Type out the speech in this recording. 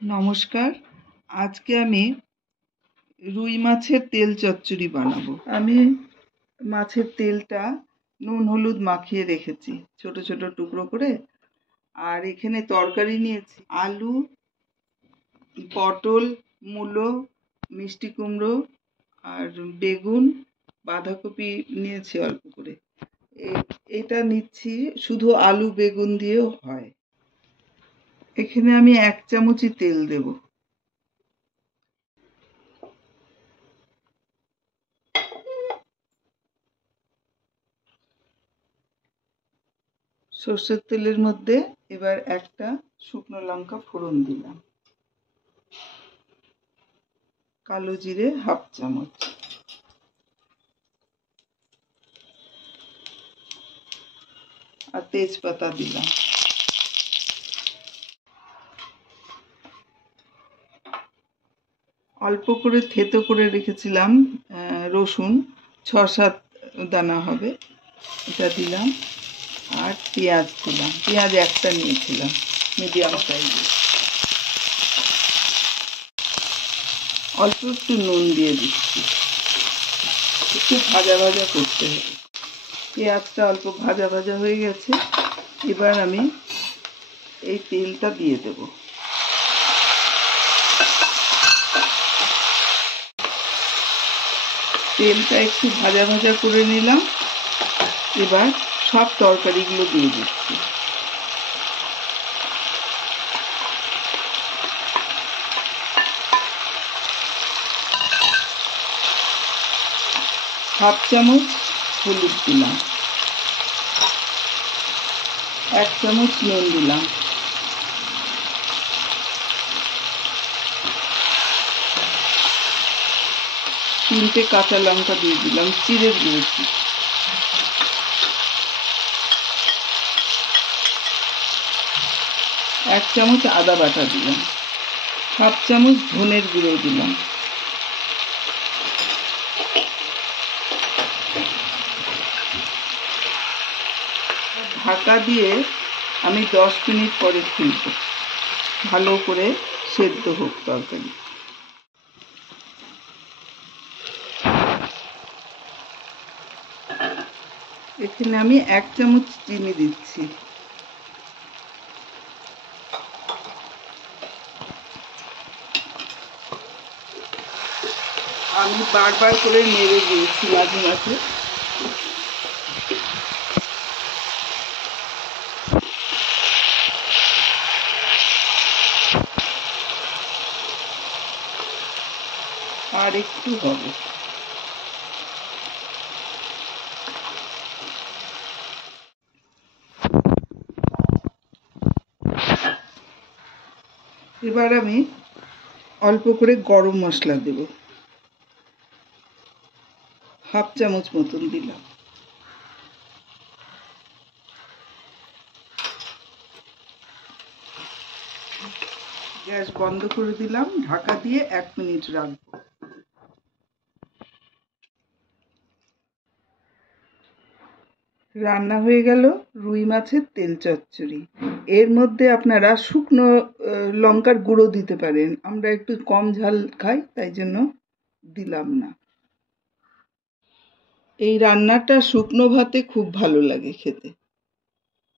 নমস্কার। আজকে আমি রুই মাছের তেল চচ্চড়ি বানাবো। আমি মাছের তেলটা নুন হলুদ মাখিয়ে রেখেছি ছোট ছোট টুকরো করে। আর এখানে তরকারি নিয়েছি আলু, পটল, মূলো, মিষ্টি কুমড়ো আর বেগুন, বাঁধাকপি নিয়েছি অল্প করে। এটা নিচ্ছি শুধু আলু বেগুন দিয়েও হয়। এখানে আমি 1 চামচই তেল দেব। সর্ষের তেলের মধ্যে এবার একটা শুকনো লঙ্কা ফোড়ন দিলাম, কালো জিরে 1/2 চামচ, আর তেজপাতা দিলাম। অল্প করে থেতো করে রেখেছিলাম রসুন, 6-7 দানা হবে, এটা দিলাম। আর পেঁয়াজ দিলাম, পেঁয়াজ একটা নিয়েছিলাম মিডিয়াম সাইজের। অল্প একটু নুন দিয়ে দিচ্ছি, একটু ভাজা ভাজা করতে হবে। পেঁয়াজটা অল্প ভাজা ভাজা হয়ে গেছে, এবার আমি এই তেলটা দিয়ে দেব। তেলটা একটু ভাজা ভাজা করে নিলাম, এবার সব তরকারিগুলো দিয়ে দিচ্ছি। হাফ চামচ হলুদ দিলাম, 1 চামচ নুন দিলাম, 3টে কাঁচা লঙ্কা দিয়ে দিলাম, চিড়ে দিয়েছি। এক চামচ আদা বাটা দিলাম, হাফ চামচ ধনের গুঁড়ো দিলাম। ঢাকা দিয়ে আমি 10 মিনিট পরে খুলব, ভালো করে সেদ্ধ হোক তরকারি। এখানে আমি 1 চামচ চিনি দিচ্ছি। আমি বারবার করে নেড়ে দিয়েছি মাঝে মাঝে। আর একটু হবে। এবার আমি অল্প করে গরম মশলা দেব, হাফ চামচ মতন দিলাম। গ্যাস বন্ধ করে দিলাম, ঢাকা দিয়ে 1 মিনিট রাখবো। রান্না হয়ে গেল রুই মাছের তেল চচ্চড়ি। এর মধ্যে আপনারা শুকনো লঙ্কার গুঁড়ো দিতে পারেন, আমরা একটু কম ঝাল খাই তাই জন্য দিলাম না। এই রান্নাটা শুকনো ভাতে খুব ভালো লাগে খেতে।